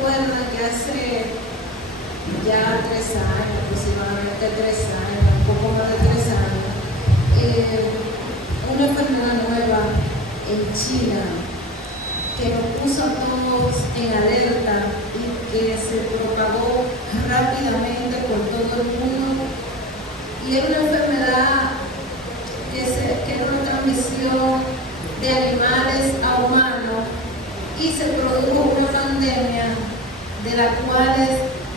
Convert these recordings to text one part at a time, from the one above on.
recuerdan que hace ya 3 años, aproximadamente 3 años, un poco más de 3 años, una enfermedad nueva en China que nos puso a todos en alerta y que se propagó rápidamente por todo el mundo, y era una enfermedad que era una transmisión de animales a humanos, y se produjo una pandemia de la cual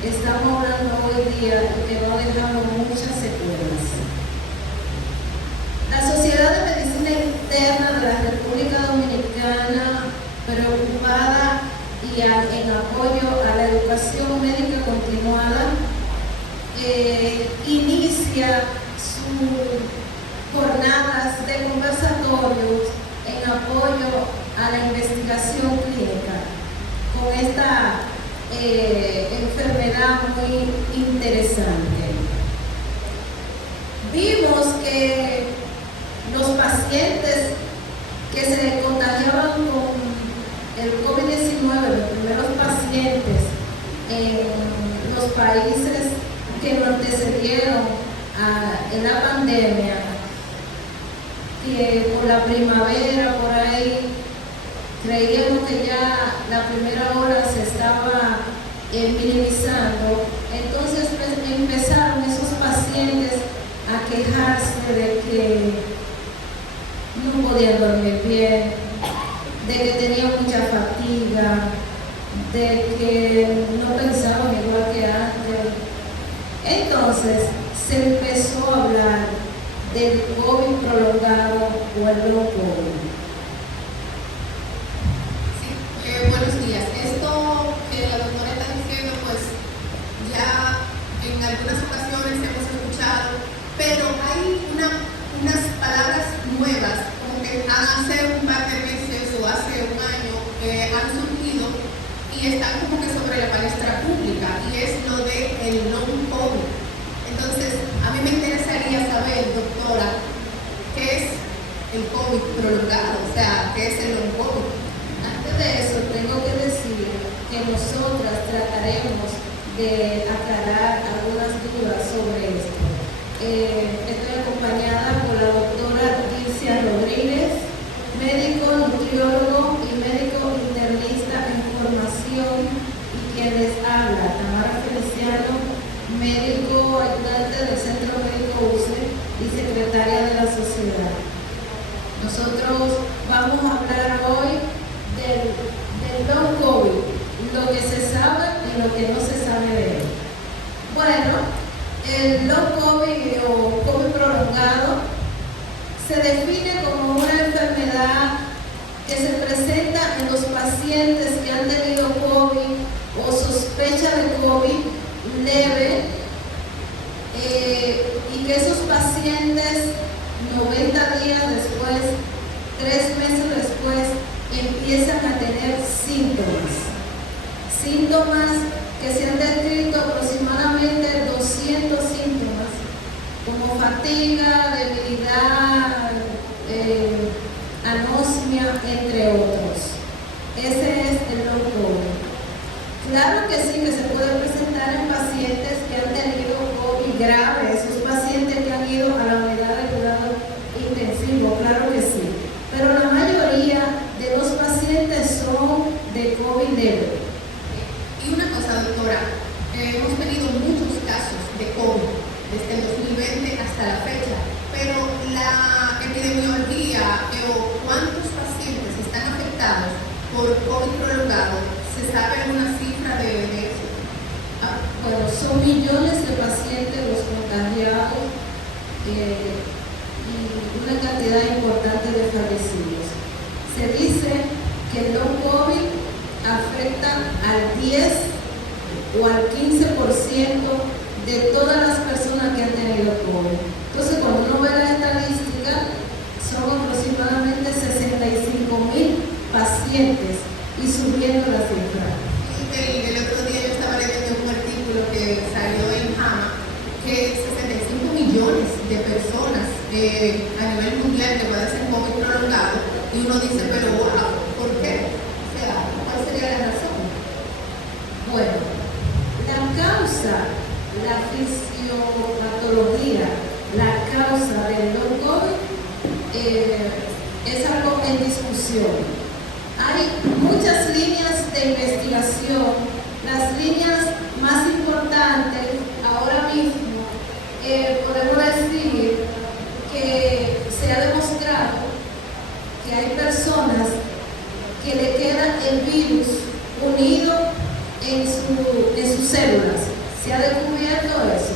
estamos hablando hoy día y que no ha dejado muchas secuelas. La Sociedad de Medicina Interna de la República Dominicana, preocupada y en apoyo a la educación médica continuada, inicia sus jornadas de conversatorios en apoyo a la investigación clínica con esta enfermedad muy interesante. Vimos que los pacientes que se contagiaban con el COVID-19, los primeros pacientes en los países que nos antecedieron en la pandemia, que por la primavera, por ahí, creíamos que ya la primera ola se estaba minimizando. Entonces empezaron esos pacientes a quejarse de que no podían dormir bien, de que tenían mucha fatiga, de que no pensaban igual que antes. Entonces se empezó a hablar del COVID prolongado o el long COVID. Buenos días. Esto que la doctora está diciendo, pues ya en algunas ocasiones hemos escuchado, pero hay unas palabras nuevas, como que hace un par de meses o hace un año han surgido y están como que sobre la palestra pública, y es lo de el long COVID. Entonces, a mí me interesaría saber, doctora, ¿qué es el COVID prolongado? O sea, ¿qué es el long COVID? Antes de eso, tengo que decir que nosotras trataremos de aclarar algunas dudas sobre esto. Estoy acompañada por la doctora Dilcia Rodríguez, médico nutriólogo y médico internista en formación, y quien les habla, Tamara Feliciano, médico ayudante del Centro Médico UCE y secretaria de la sociedad. Nosotros vamos a hablar hoy del long COVID, lo que se sabe y lo que no se sabe de él. Bueno, el long COVID o COVID prolongado se define como una enfermedad que se presenta en los pacientes que han tenido COVID o sospecha de COVID leve, y que esos pacientes 90 días después, 3 meses después, empiezan a tener síntomas que se han descrito aproximadamente 200 síntomas, como fatiga, debilidad, anosmia, entre otros. Ese es el long COVID. Claro que sí, que se puede presentar en pacientes que han tenido COVID grave, esos pacientes que han ido a la unidad de cuidado intensivo, claro que sí. Pero la mayoría de los pacientes son de COVID leve. Y una cosa, doctora, hemos tenido muchos casos de COVID desde el 2020 hasta la fecha, pero la epidemiología o cuántos pacientes están afectados por COVID prolongado, ¿se sabe alguna cifra de eso? Bueno, son millones de pacientes los contagiados y una cantidad importante de fallecidos. Se dice que el long COVID afecta al 10 o al 15% de todas las personas que han tenido COVID. Entonces, cuando uno ve la estadística, son aproximadamente 65,000 pacientes y subiendo la cifra. El otro día yo estaba leyendo un artículo que salió en JAMA, que 65 millones de personas a nivel mundial que padecen COVID prolongado, y uno dice, pero wow, ¿por qué? O sea, ¿cuál sería la razón? muchas líneas de investigación. Las líneas más importantes ahora mismo, podemos decir que se ha demostrado que hay personas que le queda el virus unido en sus células. Se ha descubierto eso,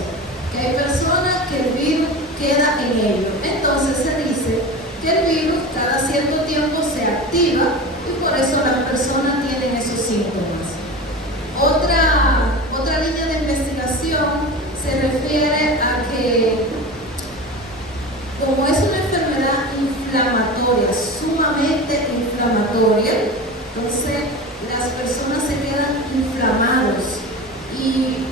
que hay personas que el virus queda en ellos. Entonces se dice que el virus cada cierto tiempo se activa y por eso las personas tienen esos síntomas. Otra línea de investigación se refiere a que, como es una enfermedad inflamatoria, sumamente inflamatoria, entonces las personas se quedan inflamados y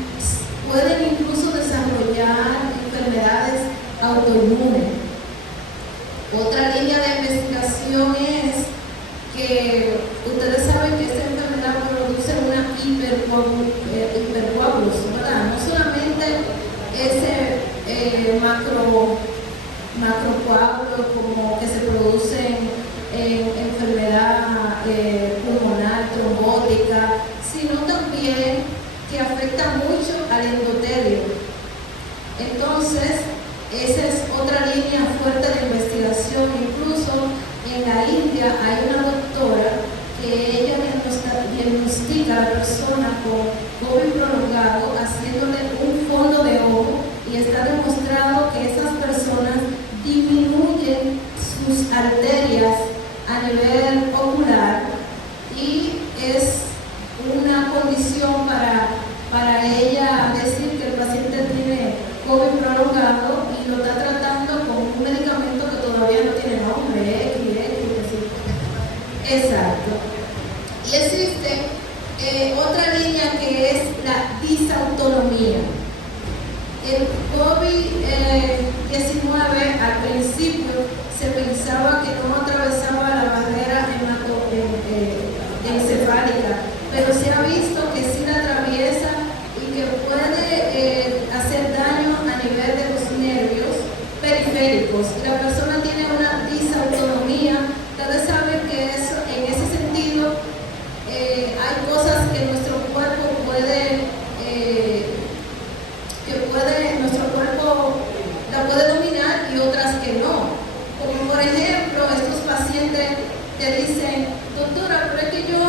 pueden incluso desarrollar enfermedades autoinmunes. Otra línea de investigación es que ustedes saben que esta enfermedad produce una hipercoagulación, ¿verdad? No solamente ese macrocoágulos como que se producen en enfermedad pulmonar, trombótica, sino también que afecta mucho al endotelio. Entonces, esa es otra línea fuerte de investigación. Incluso en la India hay una doctora que ella diagnostica a la persona con COVID prolongado haciéndole un fondo de ojo y está demostrado que esas personas disminuyen sus arterias a nivel ocular y es una condición para ella decir que el paciente tiene COVID prolongado y lo está tratando con un medicamento que todavía no tiene nombre, exacto. Y existe otra línea que es la disautonomía. El COVID-19 al principio se pensaba que no atravesaba la barrera encefálica, pero se ha visto que sí la atraviesa y que puede hacer daño a nivel de los nervios periféricos. La persona tiene una disautonomía. Ustedes saben que en ese sentido hay cosas que nuestro cuerpo la puede dominar y otras que no. Como por ejemplo, estos pacientes te dicen, doctora, pero es que yo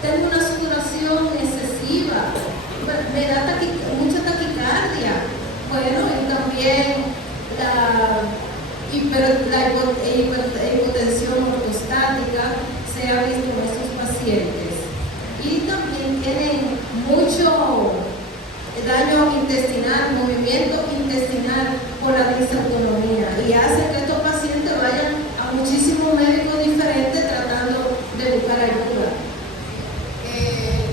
tengo una sudoración excesiva, me da mucha taquicardia. Bueno, y también la hipotensión ortostática se ha visto en estos pacientes. Y también tienen mucho daño intestinal, movimiento intestinal por la disautonomía y hace que estos pacientes vayan a muchísimos médicos diferentes tratando de buscar ayuda.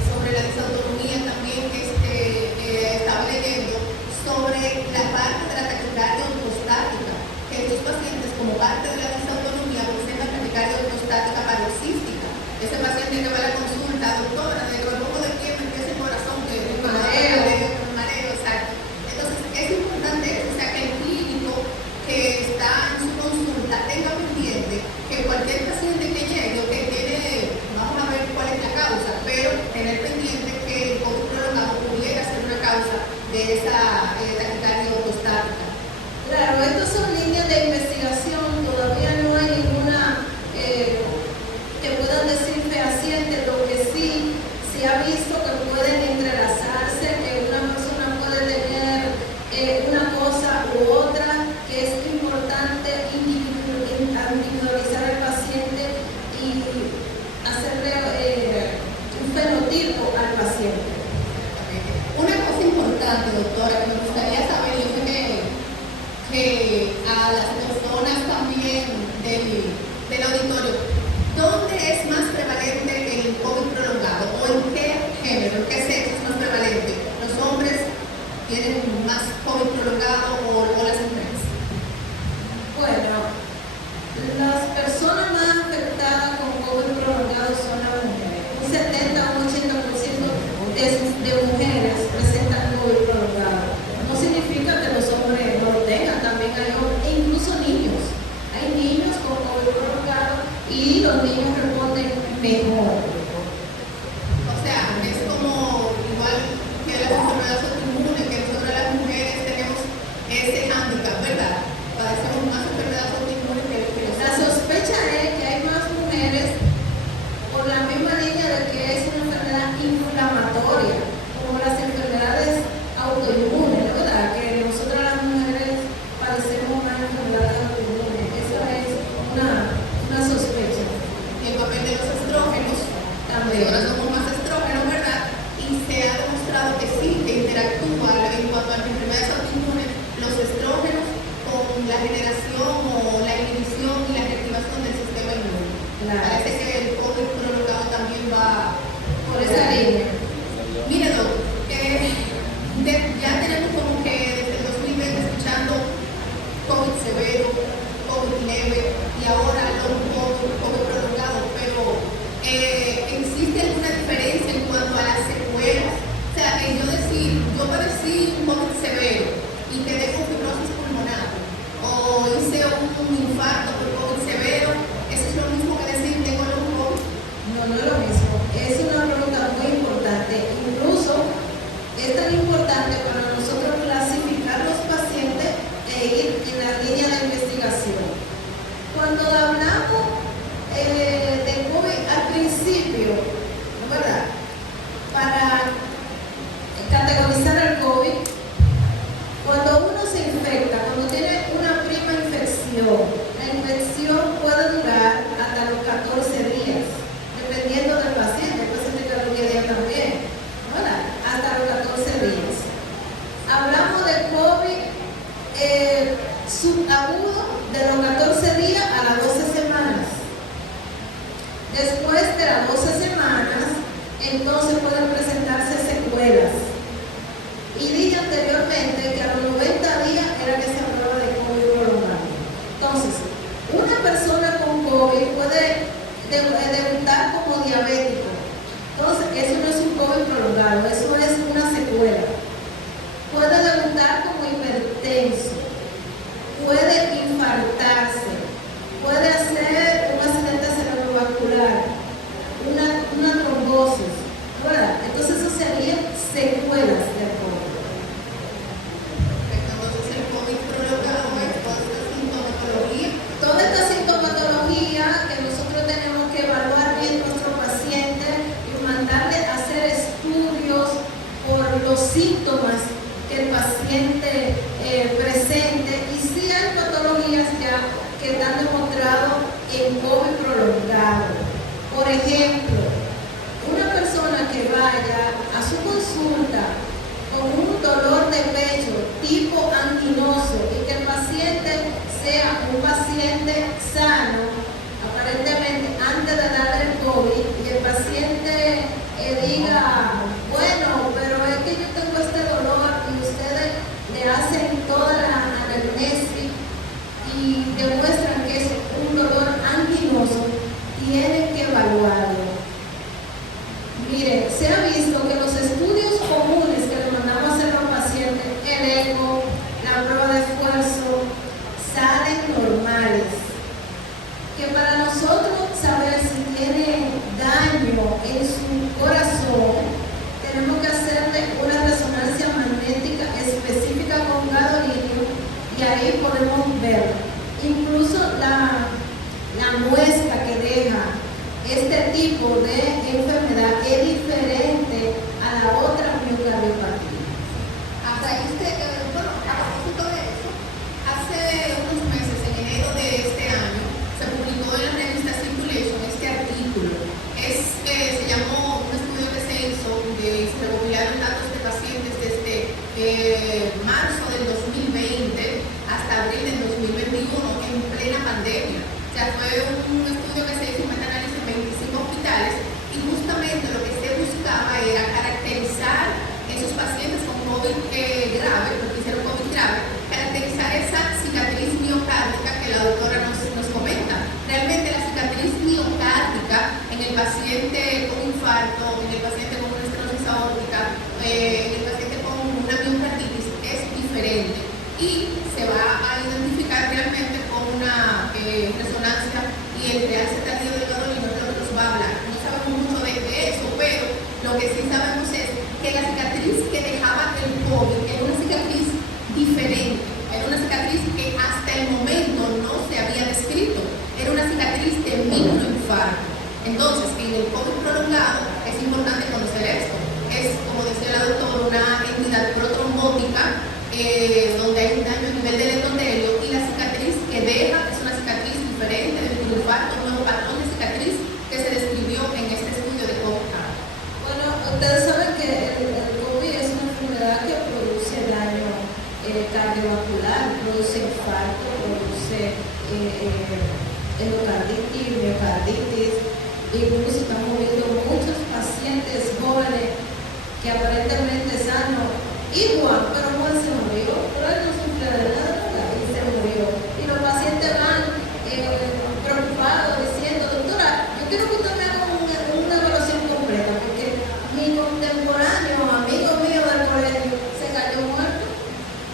Sobre la disautonomía también estaba leyendo sobre la parte de la taquicardia ortostática, que estos pacientes como parte de la disautonomía presentan taquicardia ortostática paroxística. Ese paciente que va a la consulta, doctora, le doy un poco de tiempo en ese corazón que mareo, exacto. Entonces es importante, o sea, que el clínico que está nosotras somos más estrógenos, ¿verdad? Y se ha demostrado que sí, que interactúa en cuanto a las enfermedades autoinmunes, los estrógenos con la generación o la inhibición y la reactivación del sistema inmune. Claro. Parece que el COVID prolongado también va Por esa línea. Mire, Doc, ya tenemos como que desde el 2020 escuchando COVID severo, COVID leve y ahora long COVID prolongado, pero ¿existe alguna diferencia en cuanto a las secuelas? O sea, yo decir, yo padecí un COVID severo y quedé con fibrosis pulmonar, o hice un infarto por COVID severo, ¿eso es lo mismo que decir tengo long COVID? No, no es lo mismo. Es una pregunta muy importante. Incluso es tan importante para nosotros clasificar los pacientes e ir en la línea de investigación. Cuando hablamos de COVID al principio, ¿no es verdad? Para categorizar el COVID, cuando uno se infecta, cuando tiene una prima infección, la infección puede durar hasta los 14 días, dependiendo del paciente. El paciente que lo quiere también, ¿verdad? Hasta los 14 días. Hablamos de COVID subagudo de los 14 días a las 12 semanas. Después de las 12 semanas, entonces pueden presentarse secuelas. Y dije anteriormente que a los 90 días era que se hablaba de COVID prolongado. Entonces, una persona con COVID puede debutar como diabético. Entonces, eso no es un COVID prolongado, eso es una secuela. Puede debutar como hipertenso, puede infartarse, puede hacer un accidente cerebrovascular, una trombosis, ¿verdad? Entonces, eso serían secuelas del COVID. Entonces, el COVID prolongado es toda esta sintomatología. Toda esta sintomatología que nosotros tenemos que evaluar bien nuestro paciente y mandarle a hacer estudios por los síntomas que el paciente presente, y sí hay patologías ya que están demostradas en COVID prolongado. Por ejemplo, una persona que vaya a su consulta con un dolor de pecho tipo anginoso y que el paciente sea un paciente sano, aparentemente antes de darle el COVID, y el paciente diga, bueno, pero es que yo tengo este dolor, y ustedes le hacen toda la anamnesis y demuestran que es un dolor anginoso, tienen que evaluarlo. Miren, se ha visto que los estudios comunes que le mandamos a hacer a los pacientes, el eco, la prueba de esfuerzo, salen normales. Que para nosotros saber si tiene daño en su corazón, tenemos que hacerle una resonancia magnética específica con gadolitio, y ahí podemos ver. Incluso la muestra que deja este tipo de enfermedad es diferente a la otra miocardiopatía. Hasta ahí bueno, a propósito de eso, hace unos meses, en enero de este año, se publicó en la revista Circulation este artículo. Se llamó un estudio que se hizo, se recopilaron datos de pacientes desde marzo del 2020 hasta abril del 2021, en plena pandemia. O sea, fue un estudio que se hizo en meta-análisis en 25 hospitales, y justamente lo que se buscaba era caracterizar esos pacientes con COVID grave, porque hicieron COVID grave, caracterizar esa cicatriz miocárdica que la doctora nos comenta. Realmente la cicatriz miocárdica en el paciente con infarto, en el paciente con una estenosis aórtica, en el paciente con una miocarditis es diferente, y se va a identificar realmente con una resonancia, y el real estadio del gadolino es lo que nos va a hablar. No sabemos mucho de eso, pero lo que sí sabemos es que la cicatriz que dejaba el COVID era una cicatriz diferente, era una cicatriz que hasta el momento no se había descrito, era una cicatriz de microinfarto. Entonces, en el COVID prolongado es importante conocer esto. Es, como decía la doctora, una entidad protrombótica donde hay un daño a nivel del endotelio, y la cicatriz que deja es una cicatriz diferente de microinfarto, un nuevo patrón de cicatriz que se describió en este estudio de COVID. Ustedes saben que el COVID es una enfermedad que produce daño cardiovascular, produce infarto, produce endocarditis, miocarditis. Incluso estamos viendo muchos pacientes jóvenes que aparentemente sanos, igual, pero Juan se murió, pero él no sufre de nada y se murió. Y los pacientes van preocupados diciendo, doctora, yo quiero que usted me haga una evaluación completa, porque mi contemporáneo, amigo mío del colegio, se cayó muerto.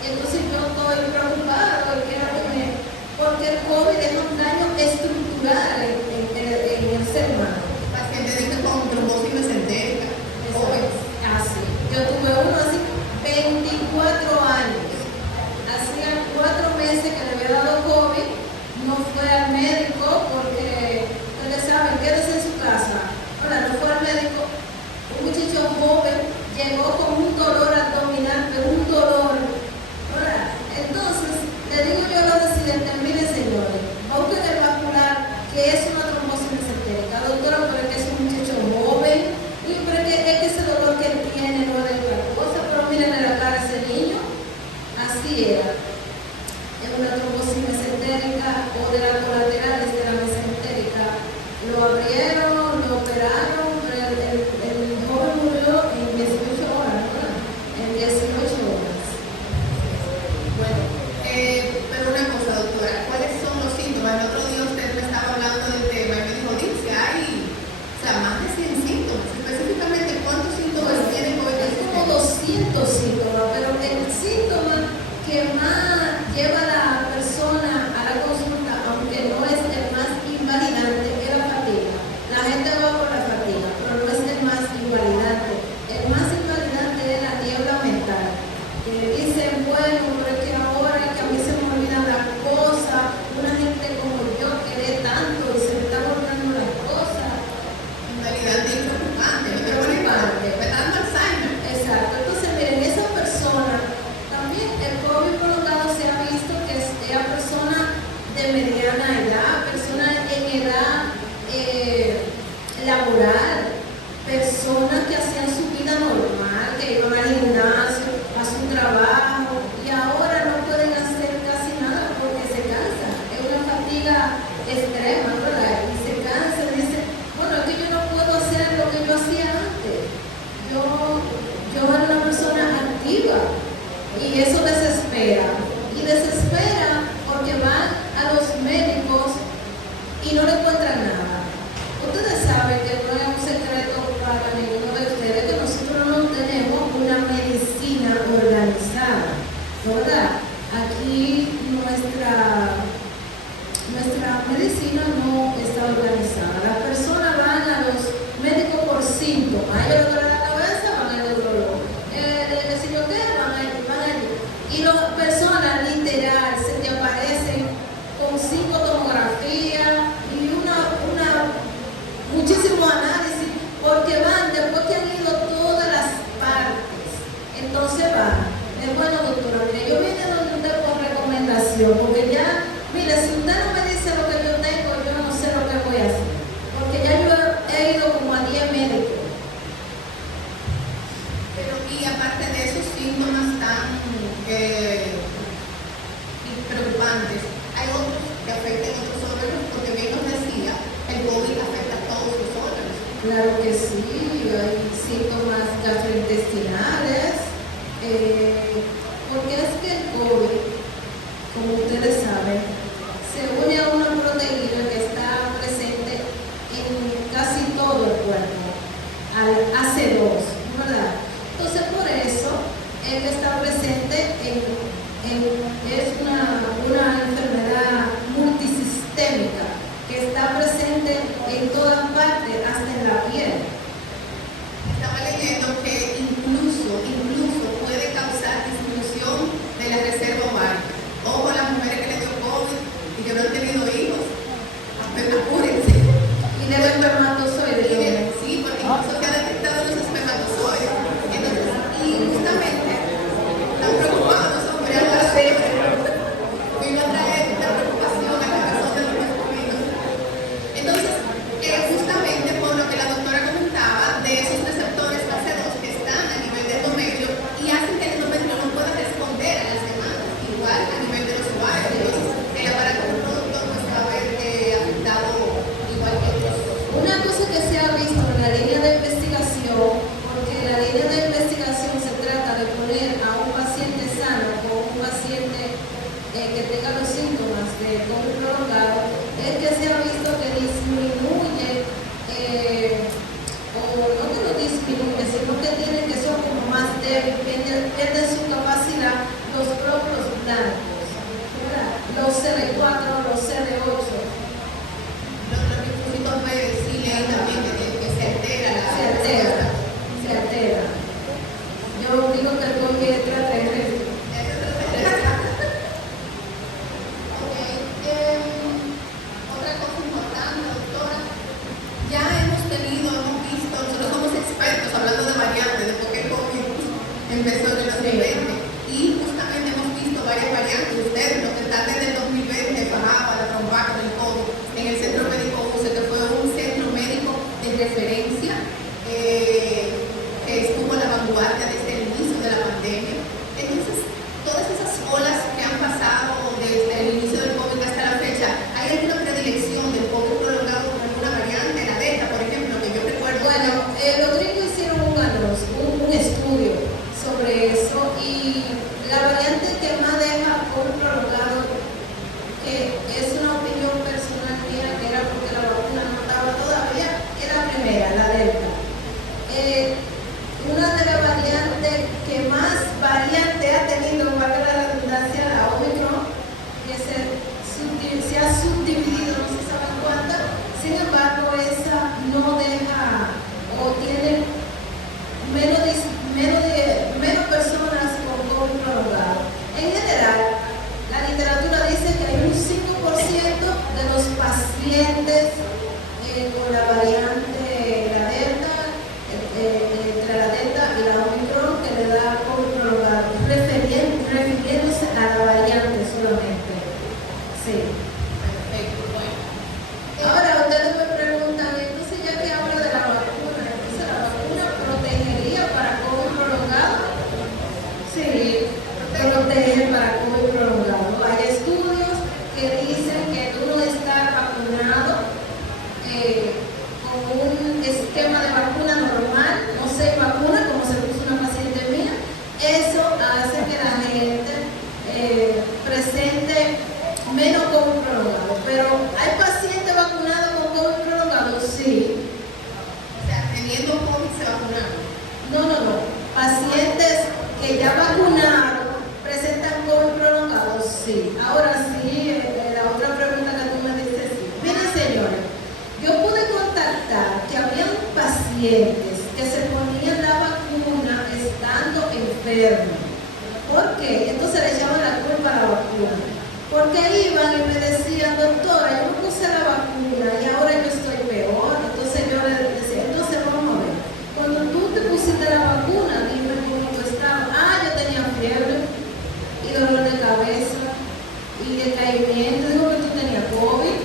Y entonces yo estoy preocupado y quiero que porque el COVID es un daño estructural en el ser humano. Paciente dice con trombosis mesentérica. Así. Yo tuve uno así, 24 años. Hacía 4 meses que le había dado COVID, no fue al médico porque ustedes saben, quédese en su casa. Ahora, no fue al médico. Un muchacho joven llegó con un dolor abdominal, pero un dolor. Ahora, entonces, le digo yo a los residentes, miren señores, busquen el vascular, que es una trombosis mesentérica. Doctora, pero es que es un muchacho joven, y pero es que ese dolor que él tiene no es de otra cosa, pero miren la cara a ese niño, así era. Es una trombosis mesentérica o de la colateral de la mesentérica. Lo abrieron, lo operaron, pero el joven murió en 18 horas, ¿verdad? En 18 horas. Bueno, pero una cosa, doctora, ¿cuáles son los síntomas? El otro día usted me estaba hablando del tema y me dijo, dice, hay, o sea, más de 100 síntomas. Específicamente, ¿cuántos síntomas tiene COVID? Es como 200 síntomas, pero el síntoma que más lleva a la persona a la consulta, aunque no es el más invalidante, es la fatiga. La gente va por la fatiga, pero no es el más invalidante. El más invalidante es la niebla mental. Que dicen, bueno, pero es que ahora que a mí se me olvidan las cosas, una gente como yo que lee tanto y se me están olvidando las cosas. Invalidante y preocupante. Me está dando Alzheimer. Exacto. Entonces, miren, esa persona, también el COVID prolongado se ha visto que es a personas de mediana edad, personas en edad laboral, personas que hacían su vida normal, que iban al gimnasio, a su trabajo, y ahora no pueden hacer casi nada porque se cansan. Es una fatiga extrema, ¿verdad? Y se cansan y dicen, bueno, es que yo no puedo hacer lo que yo hacía antes. Yo era una persona activa y eso desespera. Y desespera porque van a los médicos y no le encuentran nada. Ustedes saben que no es un secreto para ninguno de ustedes que nosotros no tenemos una medicina organizada, ¿verdad? Aquí nuestra medicina no está organizada. Las personas van a los médicos por síntomas. A ellos les duele la cabeza, van al neurólogo. Si yo qué, van allí. Y las personas literal se te aparecen con 5 tomografías y muchísimo análisis, porque van después que han ido todas las partes. Entonces van. Bueno, doctora, mire, yo vine donde usted por recomendación, porque ya, mire, si usted no me dice lo que yo tengo, yo no sé lo que voy a hacer. Porque ya yo he ido como a 10 médicos. Pero, y aparte de esos síntomas tan preocupantes, hay otros que afectan otros órganos, porque bien nos decía, el COVID afecta a todos los órganos. Claro que sí, hay síntomas gastrointestinales, porque es que el COVID, como ustedes saben, se une a una proteína que está presente en casi todo el cuerpo, al AC2, ¿verdad? Entonces, por eso, es que está presente es una enfermedad multisistémica que está presente en todas partes, hasta en la piel. Estaba leyendo que incluso puede causar disminución de la reserva ovárica. Ojo a las mujeres que le dio COVID y que no han tenido hijos, apúrense. Y del espermatozoide. Sí, porque incluso se ha detectado los espermatozoides. Entonces, y justamente están preocupados sobre algo así. entre la Delta y la Omicron que le da COVID prolongado, refiriéndose a la variante solamente. Sí. Perfecto, bueno. Ahora ustedes me preguntan, entonces ya que hablo de la vacuna, entonces la vacuna protegería para COVID prolongado. Sí, protege para COVID prolongado. Hay estudios que dicen que tú no estás vacunado con un esquema de vacuna normal, no se vacuna como se puso una paciente mía. Eso hace que la gente presente menos COVID prolongado. Pero ¿hay pacientes vacunados con COVID prolongado? Sí. O sea, teniendo COVID se vacunaron. No. Pacientes que ya vacunaron presentan COVID prolongado, sí. Ahora sí, la otra pregunta que tú me dices, sí. Miren, señores, yo pude contactar que habían pacientes que se ponían la vacuna estando enfermos. ¿Por qué? Entonces le echaban la culpa a la vacuna. Porque iban y me decían, doctora, yo me puse la vacuna y ahora yo estoy peor. Entonces yo le decía, entonces vamos a ver. Cuando tú te pusiste la vacuna, dime cómo tú estabas. Ah, yo tenía fiebre y dolor de cabeza y decaimiento. Digo que tú tenías COVID.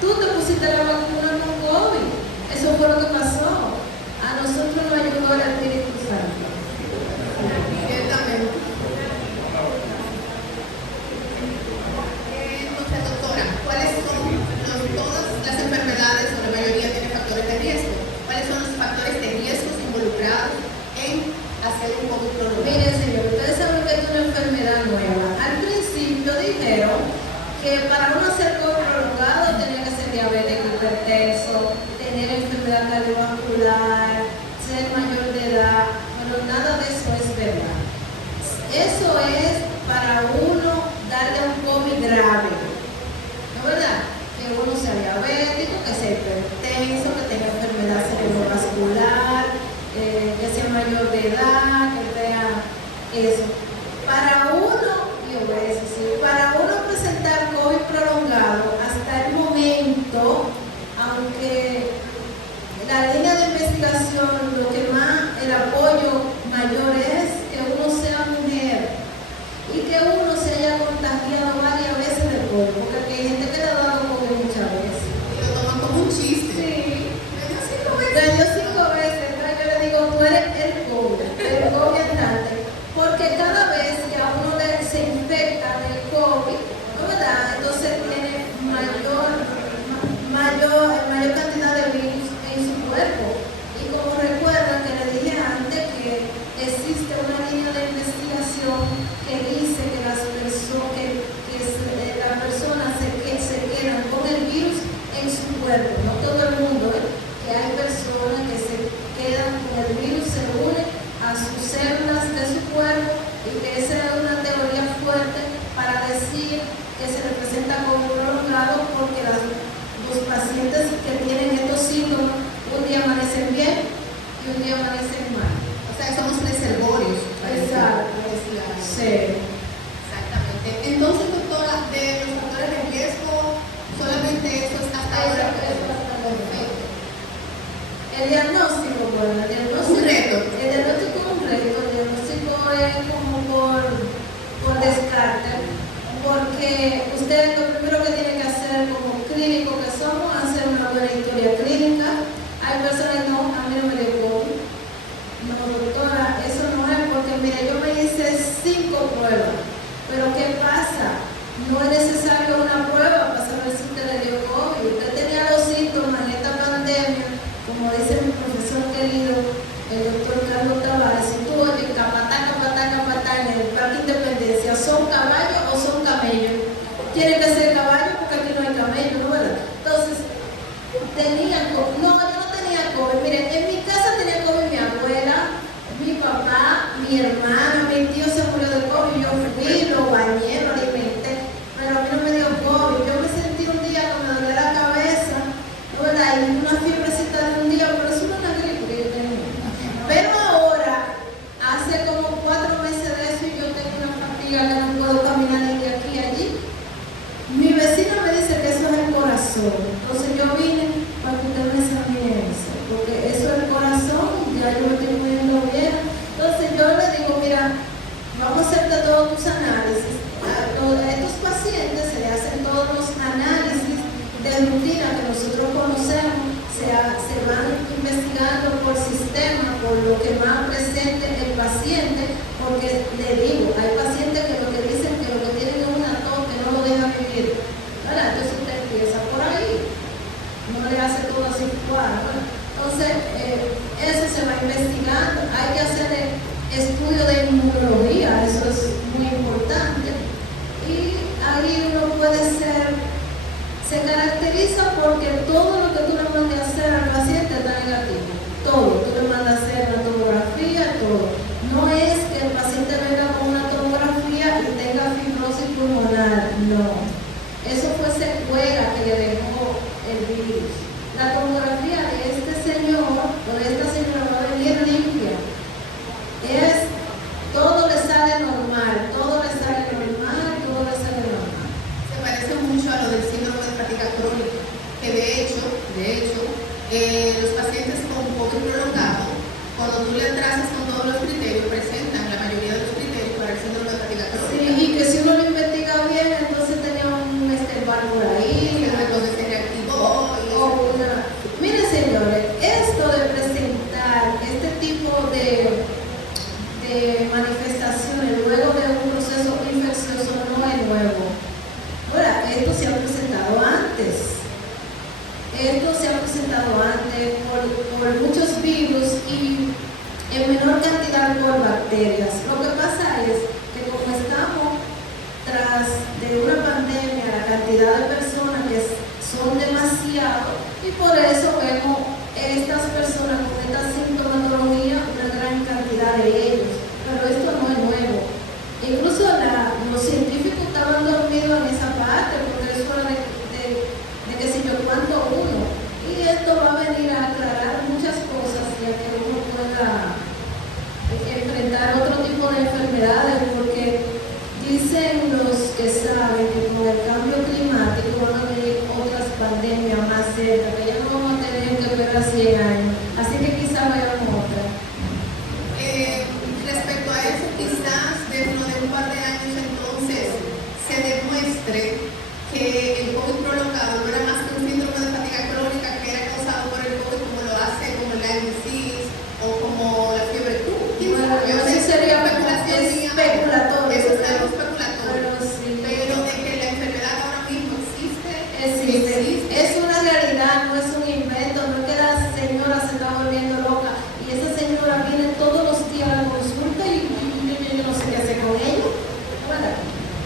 Tú te pusiste la vacuna con COVID. Eso fue lo que pasó. A nosotros nos ayudó el Espíritu Santo. Ciertamente. Entonces, doctora, ¿cuáles son todas las enfermedades o la mayoría tienen factores de riesgo? ¿Cuáles son los factores de riesgo involucrados en hacer un COVID prolongado? Mire, señor, ustedes saben que es una enfermedad nueva. Al principio dijeron que para uno hacer COVID prolongado tenía que ser diabético, hipertenso, tener enfermedad cardiovascular, ser mayor de edad, pero nada de eso es verdad. Eso es para uno darle un COVID grave, ¿no es verdad? Que uno sea diabético, que sea hipertenso, que tenga enfermedad cerebrovascular, que sea mayor de edad, que tenga eso. Para uno, y obeso, sí, para uno presentar COVID prolongado hasta el momento, aunque la línea de investigación, lo que más, el apoyo mayor es que uno sea mujer y que uno se haya contagiado varias veces de COVID, porque aquí hay gente que le ha dado COVID muchas veces. Y lo toman como un chiste. Sí. Me dio 5 veces. Me dio 5 veces, entonces yo le digo, tú eres el COVID andante, porque cada vez que a uno se infecta del COVID, ¿no es verdad? Entonces tiene mayor cantidad de virus en su cuerpo. Y como recuerdan que le dije antes que existe una línea de investigación que dice que las personas se quedan con el virus en su cuerpo, no todo el mundo, que hay personas que se quedan con el virus, se unen a sus células de su cuerpo y que esa es una teoría fuerte para decir que se representa como prolongado porque los pacientes que tienen estos síntomas un día amanecen bien y un día amanecen mal. O sea, somos reservorios. Exacto. Sí. Exactamente. Entonces, doctora, de los factores de riesgo, solamente eso es hasta ahora. Perfecto. El diagnóstico, bueno, el diagnóstico. Un reto. El diagnóstico es un reto. El diagnóstico es como por descarte. Porque usted lo primero que tiene que hacer como clínico que somos, hacer una buena historia clínica. Hay personas que no, a mí no me dio COVID. No, doctora, eso no es porque, mire, yo me hice 5 pruebas. Pero ¿qué pasa? No es necesario una prueba para saber si usted le dio COVID. Usted tenía los síntomas en esta pandemia, como dice mi profesor querido, el doctor Carlos Tavares, si tú oyes capatá en el Parque Independencia, ¿son caballos o son camellos? Tiene que ser caballo porque aquí no hay camello, ¿no? ¿Verdad? Entonces, tenía COVID. No, yo no tenía COVID. Miren, en mi casa tenía COVID mi abuela, mi papá, mi hermana, mi tío se murió de COVID. Yo fui, lo bañé, lo alimenté, pero a mí no me dio COVID. Yo me sentí un día que me dolía la cabeza, ¿no? ¿Verdad? Y una fiebrecita de un día, pero eso no es una gripe que yo tenía. Pero ahora, hace como 4 meses de eso y yo tengo una fatiga que no puedo caminar ni de aquí a allí. Mi vecino me dice que eso es el corazón. Entonces yo vine para que usted me examine eso, porque eso es el corazón, ya yo me tengo investigando, hay que hacer estudio de inmunología, eso es muy importante. Y ahí uno puede se caracteriza porque todo lo que tú le mandes a hacer al paciente está negativo. Todo, tú le mandas a hacer la tomografía, todo. No es que el paciente venga con una tomografía y tenga fibrosis pulmonar, no. Eso fue secuela que le dejó el virus. La tomografía de este señor o de esta señora va a venir limpia. Todo le sale normal, todo le sale normal, todo le sale normal. Se parece mucho a lo del síndrome de fatiga crónica, que de hecho, los pacientes con COVID prolongado, cuando tú le atrasas con todos los criterios, presentan la mayoría de los criterios para el síndrome de fatiga crónica. Sí, y que si uno lo investiga bien, entonces tenía un válvula ahí, entonces se reactivó. Miren, señores, esto de presentar este tipo de manifestaciones luego de un proceso infeccioso no es nuevo. Ahora, esto se ha presentado antes. Esto se ha presentado antes por muchos virus y en menor cantidad por bacterias. Lo que pasa es que como estamos tras de una pandemia, la cantidad de personas que son demasiado y por eso vemos estas personas con esta sintomatología, una gran cantidad de ellos. Pero esto no es nuevo. Incluso los científicos estaban dormidos en esa parte porque eso era de que si yo cuánto uno. Y esto va a venir a aclarar muchas cosas y a que uno pueda enfrentar otro tipo de enfermedades, porque dicen los que saben que con el cambio climático van a venir otras pandemias más cerca, que ya no vamos a tener que esperar 100 años. Así que quizás vayamos otra. Respecto a eso, quizás dentro de un par de años entonces se demuestre que el COVID prolongado no era más que un síndrome de fatiga crónica que era causado por el COVID, como lo hace como la disease o como la fiebre Q. Bueno, eso sería especulatorio. Eso es algo especulatorio. Sí. Pero de que la enfermedad ahora mismo existe. Es una realidad, no es un invento, no es que la señora se está volviendo loca y esa señora viene todos los días a la consulta y yo no sé qué hacer con ella. Bueno.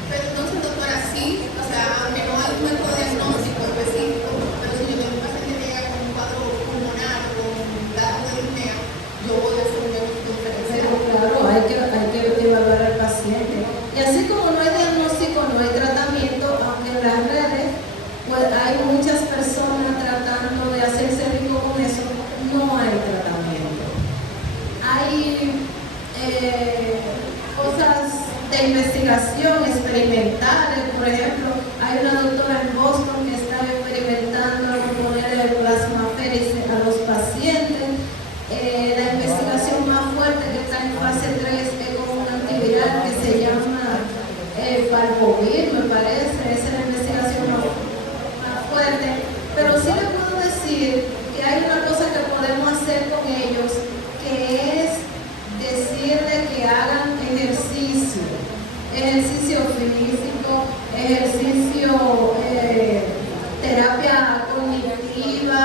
Pero entonces, doctora, sí, o sea, aunque no hay un método diagnóstico específico, pero si yo tengo un paciente que llega con un cuadro pulmonar o con datos de apnea, yo voy a hacer un diagnóstico diferencial. Claro, hay que evaluar al paciente. Y así como no hay diagnóstico, no hay tratamiento, aunque en las redes pues hay muchas personas tratando de hacerse rico con eso, no hay tratamiento. Hay cosas de investigación experimentales, por ejemplo, hay una doctora en Boston que está experimentando poner el plasmaféresis a los pacientes. La investigación más fuerte que está en fase 3 es con un antiviral que se llama Valvovir, me parece, esa es la investigación más fuerte. Pero sí le puedo decir que hay una cosa que podemos hacer con ellos, que es decirle que hagan ejercicio físico, ejercicio, terapia cognitiva,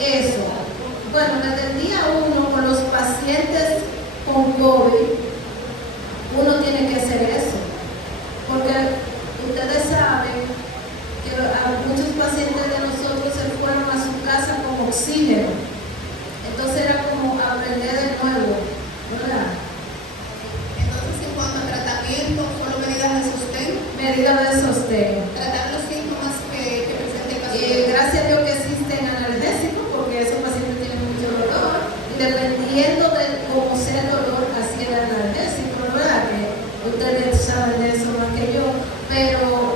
eso. Bueno, desde el día 1 con los pacientes con COVID, uno tiene que hacer eso, porque ustedes saben que muchos pacientes de nosotros se fueron a su casa con oxígeno, entonces era como aprender de nuevo, ¿verdad? Entonces, en cuanto a tratamiento, solo medidas de sostén. Medidas de sostén. Tratar los síntomas que presenta el paciente. Gracias a Dios que existen analgésicos, porque esos pacientes tienen mucho dolor, y dependiendo de cómo sea el dolor, así el analgésico, ¿verdad? Que ustedes saben de eso más que yo, pero